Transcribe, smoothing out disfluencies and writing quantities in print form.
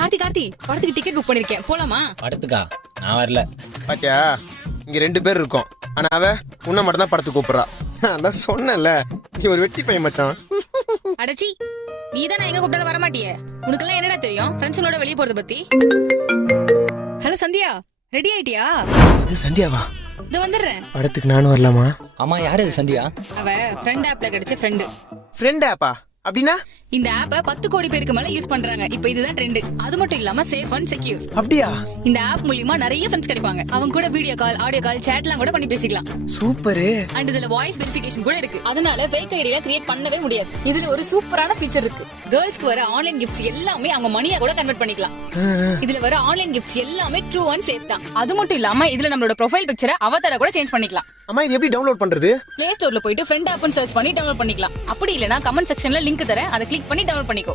கார்த்தி படத்துக்கு ticket book பண்ணிருக்கேன், போலாமா? படத்துக்கா? நான் வரல. பாத்தியா, இங்க 2 பேர் இருக்கோம். ஆனா அவ உன்ன மட்டும் தான் படத்துக்கு கூப்பிடுறா. அதான் சொன்னல, நீ ஒரு வெட்டி பையன் மச்சான். அடச்சி, நீ தான் எங்க கூப்பிட்டாலும் வர மாட்டியே. உனக்கெல்லாம் என்னடா தெரியும் ஃப்ரெண்ட்ஸுங்களோட வெளிய போறத பத்தி? ஹலோ சந்தியா, ரெடி ஆயிட்டியா? இது சந்தியாவா? இது வந்துடுறேன். படத்துக்கு நானும் வரலாமா? ஆமா, யாரு இது சந்தியா? அவ ஃப்ரெண்ட் ஆப்ல கிடைச்ச ஃப்ரெண்டு. ஃப்ரெண்ட் ஆப்பா? அப்படின்னா? இந்த ஆப்பை 10 கோடி பேருக்கு மேல யூஸ் பண்றாங்க. இப்போ இதுதான் ட்ரெண்ட். அது மட்டும் இல்லாம சேஃப் அண்ட் செக்யூர். அப்படியா? இந்த ஆப் மூலமா நிறைய ஃப்ரெண்ட்ஸ் கிடைப்பாங்க. அவங்க கூட வீடியோ கால், ஆடியோ கால், சேட்லாம் கூட பண்ணி பேசிக்கலாம். சூப்பர். அண்ட் இதுல வாய்ஸ் வெரிஃபிகேஷன் கூட இருக்கு. அதனால ஃபேக் ஐடியா கிரியேட் பண்ணவே முடியாது. இதுல ஒரு சூப்பரான ஃபீச்சர் இருக்கு. கேர்ள்ஸ்க்கு வர ஆன்லைன் கிஃப்ட்ஸ் எல்லாமே அவங்க மணியா கூட கன்வெர்ட் பண்ணிக்கலாம். இதுல வர ஆன்லைன் கிஃப்ட்ஸ் எல்லாமே ட்ரூ அண்ட் சேஃப் தான். அது மட்டும் இல்லாம இதுல நம்மளோட ப்ரொஃபைல் பிக்சரை அவதார கூட சேஞ்ச் பண்ணிக்கலாம். அம்மா, இது எப்படி டவுன்லோட் பண்றது? பிளே ஸ்டோர்ல போயிட்டு ஃப்ரெண்ட் ஆப்னு சர்ச் பண்ணி டவுன்லோட் பண்ணிக்கலாம். அப்படி இல்லனா கமெண்ட் செக்ஷன்ல லிங்க் தரேன், அதை கிளிக் பண்ணி டவுன்லோட் பண்ணிக்கோ.